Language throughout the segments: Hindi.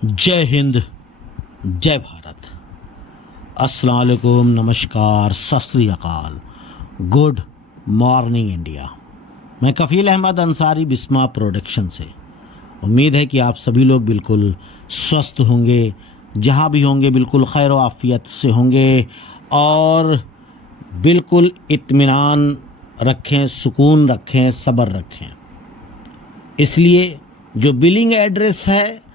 जय हिंद, जय भारत। अस्सलाम वालेकुम, नमस्कार, सत श्री अकाल, गुड मॉर्निंग इंडिया। मैं कफ़ील अहमद अंसारी, बिस्मा प्रोडक्शन से। उम्मीद है कि आप सभी लोग बिल्कुल स्वस्थ होंगे, जहाँ भी होंगे बिल्कुल खैर व आफियत से होंगे और बिल्कुल इत्मीनान रखें, सुकून रखें, सब्र रखें। इसलिए जो बिलिंग एड्रेस है,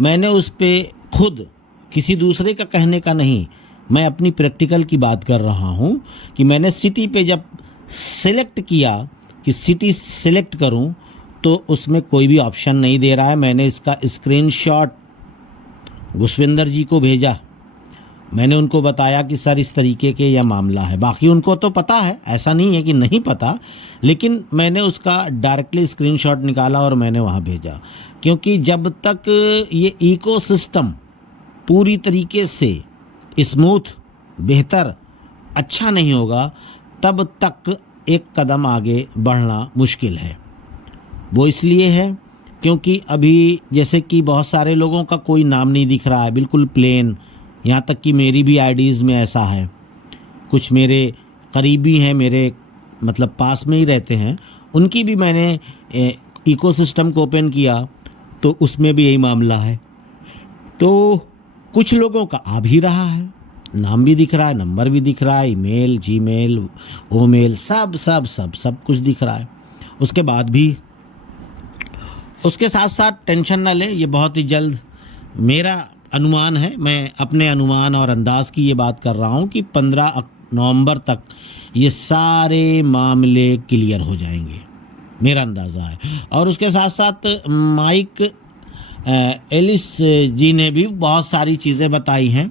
मैंने उस पे खुद किसी दूसरे का कहने का नहीं, मैं अपनी प्रैक्टिकल की बात कर रहा हूँ कि मैंने सिटी पे जब सेलेक्ट किया कि सिटी सेलेक्ट करूँ तो उसमें कोई भी ऑप्शन नहीं दे रहा है। मैंने इसका स्क्रीनशॉट घुसविंदर जी को भेजा। मैंने उनको बताया कि सर इस तरीके के यह मामला है। बाकी उनको तो पता है, ऐसा नहीं है कि नहीं पता, लेकिन मैंने उसका डायरेक्टली स्क्रीनशॉट निकाला और मैंने वहाँ भेजा। क्योंकि जब तक ये इकोसिस्टम पूरी तरीके से स्मूथ, बेहतर, अच्छा नहीं होगा, तब तक एक कदम आगे बढ़ना मुश्किल है। वो इसलिए है क्योंकि अभी जैसे कि बहुत सारे लोगों का कोई नाम नहीं दिख रहा है, बिल्कुल प्लेन। यहाँ तक कि मेरी भी आईडीज़ में ऐसा है। कुछ मेरे करीबी हैं, मेरे मतलब पास में ही रहते हैं, उनकी भी मैंने इकोसिस्टम को ओपन किया तो उसमें भी यही मामला है। तो कुछ लोगों का आ भी रहा है, नाम भी दिख रहा है, नंबर भी दिख रहा है, ईमेल, जीमेल, ओमेल, सब सब सब सब कुछ दिख रहा है। उसके बाद भी उसके साथ साथ टेंशन न ले, ये बहुत ही जल्द, मेरा अनुमान है, मैं अपने अनुमान और अंदाज की ये बात कर रहा हूँ कि 15 नवंबर तक ये सारे मामले क्लियर हो जाएंगे, मेरा अंदाज़ा है। और उसके साथ साथ माइक एलिस जी ने भी बहुत सारी चीज़ें बताई हैं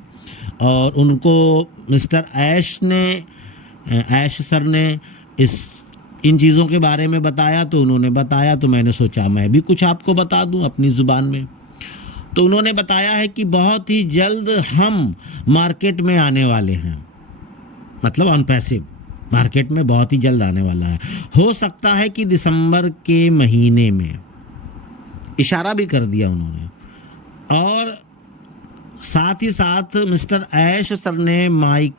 और उनको मिस्टर ऐश सर ने इन चीज़ों के बारे में बताया, तो उन्होंने बताया तो मैंने सोचा मैं भी कुछ आपको बता दूं अपनी ज़ुबान में। तो उन्होंने बताया है कि बहुत ही जल्द हम मार्केट में आने वाले हैं, मतलब ऑन पैसिव मार्केट में बहुत ही जल्द आने वाला है। हो सकता है कि दिसंबर के महीने में, इशारा भी कर दिया उन्होंने। और साथ ही साथ मिस्टर ऐश सर ने माइक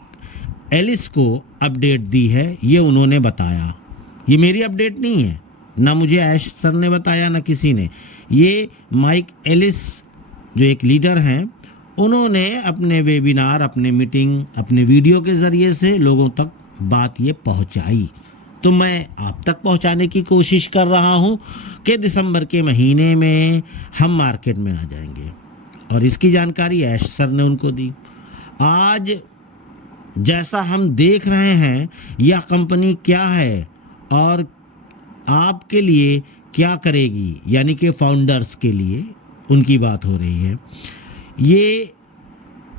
एलिस को अपडेट दी है, ये उन्होंने बताया। ये मेरी अपडेट नहीं है, ना मुझे ऐश सर ने बताया ना किसी ने, ये माइक एलिस जो एक लीडर हैं, उन्होंने अपने वेबिनार, अपने मीटिंग, अपने वीडियो के ज़रिए से लोगों तक बात ये पहुंचाई। तो मैं आप तक पहुंचाने की कोशिश कर रहा हूं कि दिसंबर के महीने में हम मार्केट में आ जाएंगे। और इसकी जानकारी ऐश सर ने उनको दी। आज जैसा हम देख रहे हैं, यह कंपनी क्या है और आपके लिए क्या करेगी, यानी कि फाउंडर्स के लिए उनकी बात हो रही है। ये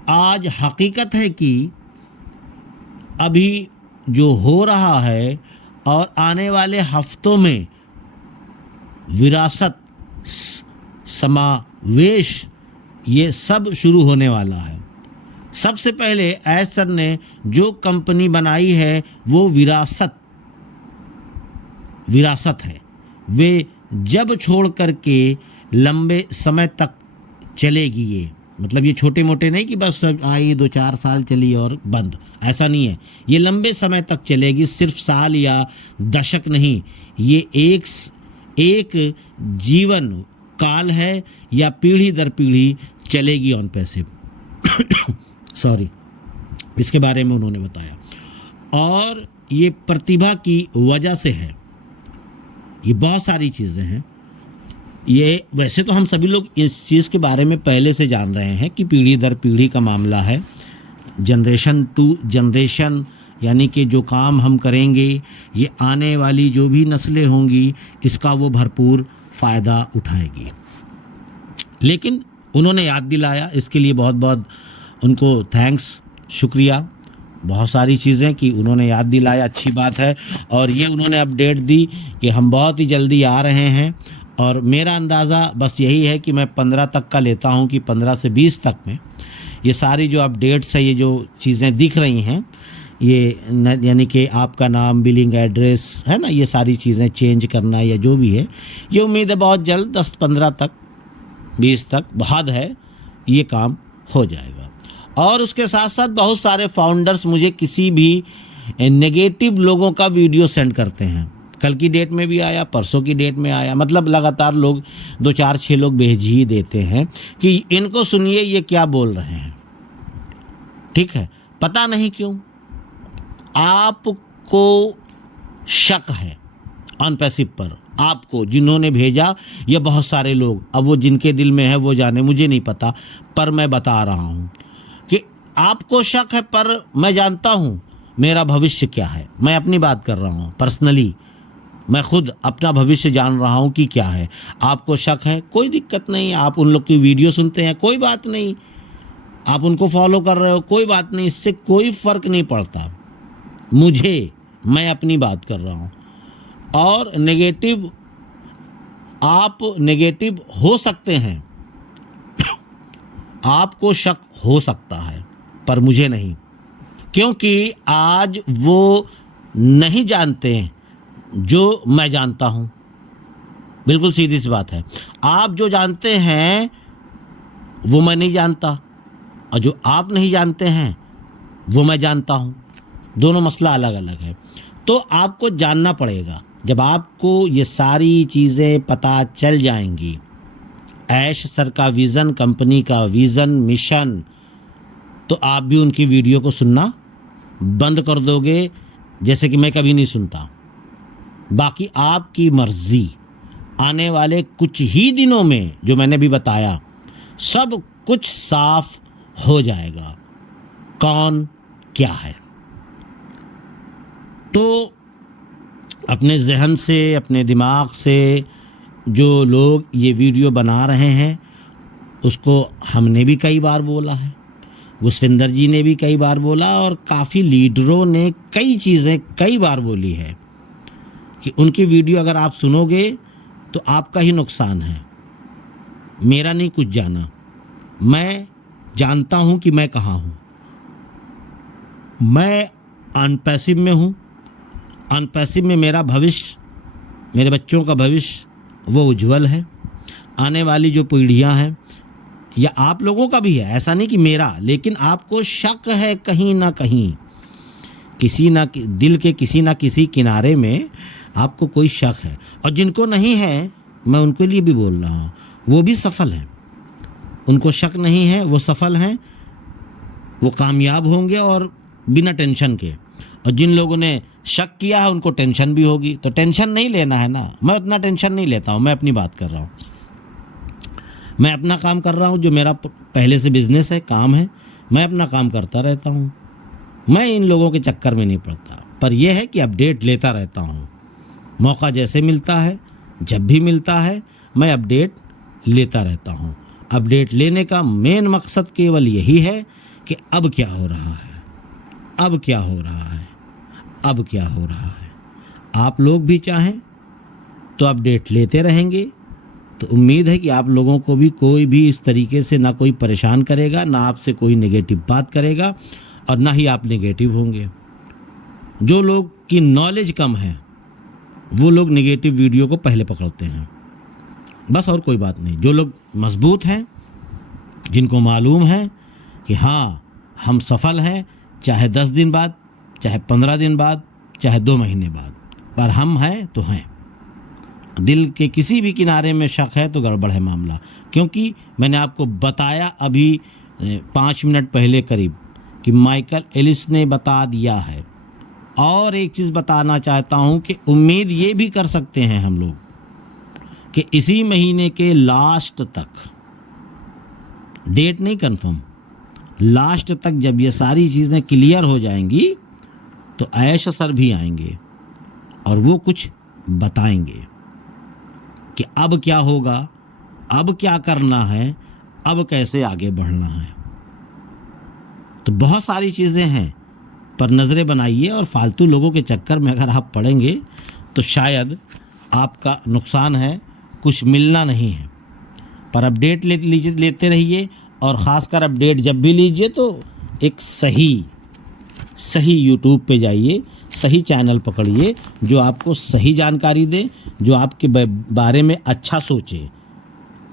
आज हकीकत है कि अभी जो हो रहा है और आने वाले हफ्तों में विरासत, समावेश, ये सब शुरू होने वाला है। सबसे पहले ऐश सर ने जो कंपनी बनाई है वो विरासत है। वे जब छोड़ करके लंबे समय तक चलेगी, ये मतलब ये छोटे मोटे नहीं कि बस आई 2-4 साल चली और बंद, ऐसा नहीं है। ये लंबे समय तक चलेगी, सिर्फ साल या दशक नहीं, ये एक जीवन काल है या पीढ़ी दर पीढ़ी चलेगी ऑन पैसिव। सॉरी, इसके बारे में उन्होंने बताया। और ये प्रतिभा की वजह से है, ये बहुत सारी चीज़ें हैं। ये वैसे तो हम सभी लोग इस चीज़ के बारे में पहले से जान रहे हैं कि पीढ़ी दर पीढ़ी का मामला है, जनरेशन टू जनरेशन, यानी कि जो काम हम करेंगे ये आने वाली जो भी नस्लें होंगी इसका वो भरपूर फ़ायदा उठाएगी। लेकिन उन्होंने याद दिलाया, इसके लिए बहुत बहुत उनको थैंक्स, शुक्रिया। बहुत सारी चीज़ें कि उन्होंने याद दिलाया, अच्छी बात है। और ये उन्होंने अपडेट दी कि हम बहुत ही जल्दी आ रहे हैं। और मेरा अंदाज़ा बस यही है कि मैं 15 तक का लेता हूँ कि 15 से 20 तक में ये सारी जो अपडेट्स है, ये जो चीज़ें दिख रही हैं, ये यानी कि आपका नाम, बिलिंग एड्रेस है ना, ये सारी चीज़ें चेंज करना या जो भी है, ये उम्मीद है बहुत जल्द 10-15 तक, 20 तक, बहुत है ये काम हो जाएगा। और उसके साथ साथ बहुत सारे फाउंडर्स मुझे किसी भी नेगेटिव लोगों का वीडियो सेंड करते हैं। कल की डेट में भी आया, परसों की डेट में आया, मतलब लगातार लोग 2 4 6 लोग भेज ही देते हैं कि इनको सुनिए ये क्या बोल रहे हैं। ठीक है, पता नहीं क्यों आपको शक है ऑन पैसिव पर, आपको जिन्होंने भेजा ये बहुत सारे लोग, अब वो जिनके दिल में है वो जाने, मुझे नहीं पता, पर मैं बता रहा हूँ कि आपको शक है, पर मैं जानता हूँ मेरा भविष्य क्या है। मैं अपनी बात कर रहा हूँ पर्सनली, मैं खुद अपना भविष्य जान रहा हूँ कि क्या है। आपको शक है, कोई दिक्कत नहीं, आप उन लोग की वीडियो सुनते हैं, कोई बात नहीं, आप उनको फॉलो कर रहे हो, कोई बात नहीं, इससे कोई फ़र्क नहीं पड़ता मुझे, मैं अपनी बात कर रहा हूँ। और नेगेटिव, आप नेगेटिव हो सकते हैं, आपको शक हो सकता है, पर मुझे नहीं, क्योंकि आज वो नहीं जानते जो मैं जानता हूँ। बिल्कुल सीधी सी बात है, आप जो जानते हैं वो मैं नहीं जानता, और जो आप नहीं जानते हैं वो मैं जानता हूँ, दोनों मसला अलग अलग है। तो आपको जानना पड़ेगा। जब आपको ये सारी चीज़ें पता चल जाएंगी, ऐश सर का विज़न, कंपनी का विज़न, मिशन, तो आप भी उनकी वीडियो को सुनना बंद कर दोगे, जैसे कि मैं कभी नहीं सुनता। बाकी आपकी मर्ज़ी, आने वाले कुछ ही दिनों में जो मैंने भी बताया सब कुछ साफ हो जाएगा, कौन क्या है। तो अपने जहन से, अपने दिमाग से जो लोग ये वीडियो बना रहे हैं, उसको हमने भी कई बार बोला है, पुष्पिंदर जी ने भी कई बार बोला, और काफ़ी लीडरों ने कई चीज़ें कई बार बोली है कि उनकी वीडियो अगर आप सुनोगे तो आपका ही नुकसान है, मेरा नहीं कुछ जाना। मैं जानता हूँ कि मैं कहाँ हूँ, मैं अनपैसिव में हूँ। अनपैसिव में मेरा भविष्य, मेरे बच्चों का भविष्य वो उज्जवल है। आने वाली जो पीढ़ियाँ हैं, या आप लोगों का भी है, ऐसा नहीं कि मेरा, लेकिन आपको शक है कहीं ना कहीं, किसी ना दिल के किसी ना किसी किनारे में आपको कोई शक है। और जिनको नहीं है, मैं उनके लिए भी बोल रहा हूँ, वो भी सफल हैं। उनको शक नहीं है, वो सफल हैं, वो कामयाब होंगे और बिना टेंशन के। और जिन लोगों ने शक किया है उनको टेंशन भी होगी, तो टेंशन नहीं लेना है ना। मैं उतना टेंशन नहीं लेता हूँ, मैं अपनी बात कर रहा हूँ, मैं अपना काम कर रहा हूँ, जो मेरा पहले से बिजनेस है, काम है, मैं अपना काम करता रहता हूँ, मैं इन लोगों के चक्कर में नहीं पड़ता। पर यह है कि अपडेट लेता रहता हूँ, मौका जैसे मिलता है, जब भी मिलता है, मैं अपडेट लेता रहता हूँ। अपडेट लेने का मेन मकसद केवल यही है कि अब क्या हो रहा है, अब क्या हो रहा है, अब क्या हो रहा है। आप लोग भी चाहें तो अपडेट लेते रहेंगे, तो उम्मीद है कि आप लोगों को भी कोई भी इस तरीके से ना कोई परेशान करेगा, ना आपसे कोई नेगेटिव बात करेगा, और ना ही आप नेगेटिव होंगे। जो लोग की नॉलेज कम है वो लोग नेगेटिव वीडियो को पहले पकड़ते हैं, बस, और कोई बात नहीं। जो लोग मजबूत हैं, जिनको मालूम है कि हाँ हम सफल हैं, चाहे 10 दिन बाद, चाहे 15 दिन बाद, चाहे 2 महीने बाद, पर हम हैं तो हैं। दिल के किसी भी किनारे में शक है तो गड़बड़ है मामला। क्योंकि मैंने आपको बताया अभी 5 मिनट पहले करीब कि माइकल एलिस ने बता दिया है। और एक चीज़ बताना चाहता हूँ कि उम्मीद ये भी कर सकते हैं हम लोग कि इसी महीने के लास्ट तक, डेट नहीं कंफर्म, लास्ट तक जब ये सारी चीज़ें क्लियर हो जाएंगी तो ऐश सर भी आएंगे और वो कुछ बताएंगे कि अब क्या होगा, अब क्या करना है, अब कैसे आगे बढ़ना है। तो बहुत सारी चीज़ें हैं, पर नज़रें बनाइए, और फालतू लोगों के चक्कर में अगर आप पड़ेंगे तो शायद आपका नुकसान है, कुछ मिलना नहीं है। पर अपडेट लेते रहिए, और ख़ासकर अपडेट जब भी लीजिए तो एक सही यूट्यूब पे जाइए, सही चैनल पकड़िए जो आपको सही जानकारी दे, जो आपके बारे में अच्छा सोचे,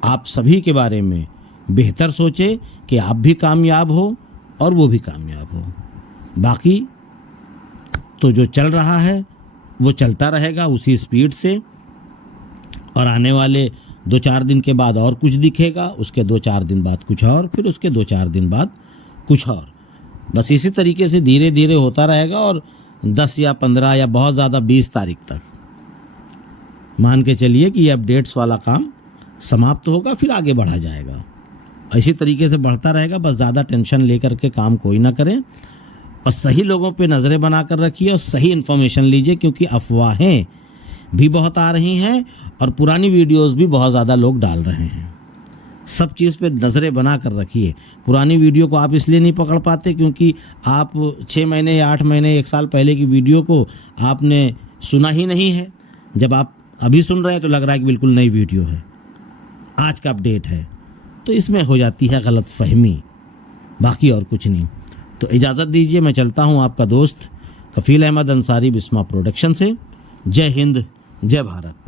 आप सभी के बारे में बेहतर सोचे कि आप भी कामयाब हो और वो भी कामयाब हो। बाकी तो जो चल रहा है वो चलता रहेगा उसी स्पीड से, और आने वाले 2-4 दिन के बाद और कुछ दिखेगा, उसके 2-4 दिन बाद कुछ और, फिर उसके 2-4 दिन बाद कुछ और। बस इसी तरीके से धीरे धीरे होता रहेगा, और 10 या 15 या बहुत ज़्यादा 20 तारीख तक मान के चलिए कि ये अपडेट्स वाला काम समाप्त होगा, फिर आगे बढ़ा जाएगा। इसी तरीके से बढ़ता रहेगा। बस ज़्यादा टेंशन लेकर के काम कोई ना करें, और सही लोगों पे नज़रें बना कर रखिए और सही इन्फॉर्मेशन लीजिए, क्योंकि अफवाहें भी बहुत आ रही हैं और पुरानी वीडियोस भी बहुत ज़्यादा लोग डाल रहे हैं। सब चीज़ पे नज़रें बना कर रखिए। पुरानी वीडियो को आप इसलिए नहीं पकड़ पाते क्योंकि आप 6 महीने या 8 महीने 1 साल पहले की वीडियो को आपने सुना ही नहीं है। जब आप अभी सुन रहे हैं तो लग रहा है कि बिल्कुल नई वीडियो है, आज का अपडेट है, तो इसमें हो जाती है गलत फहमी, बाकी और कुछ नहीं। तो इजाज़त दीजिए, मैं चलता हूँ। आपका दोस्त कफील अहमद अंसारी बिस्मा प्रोडक्शन से। जय हिंद, जय भारत।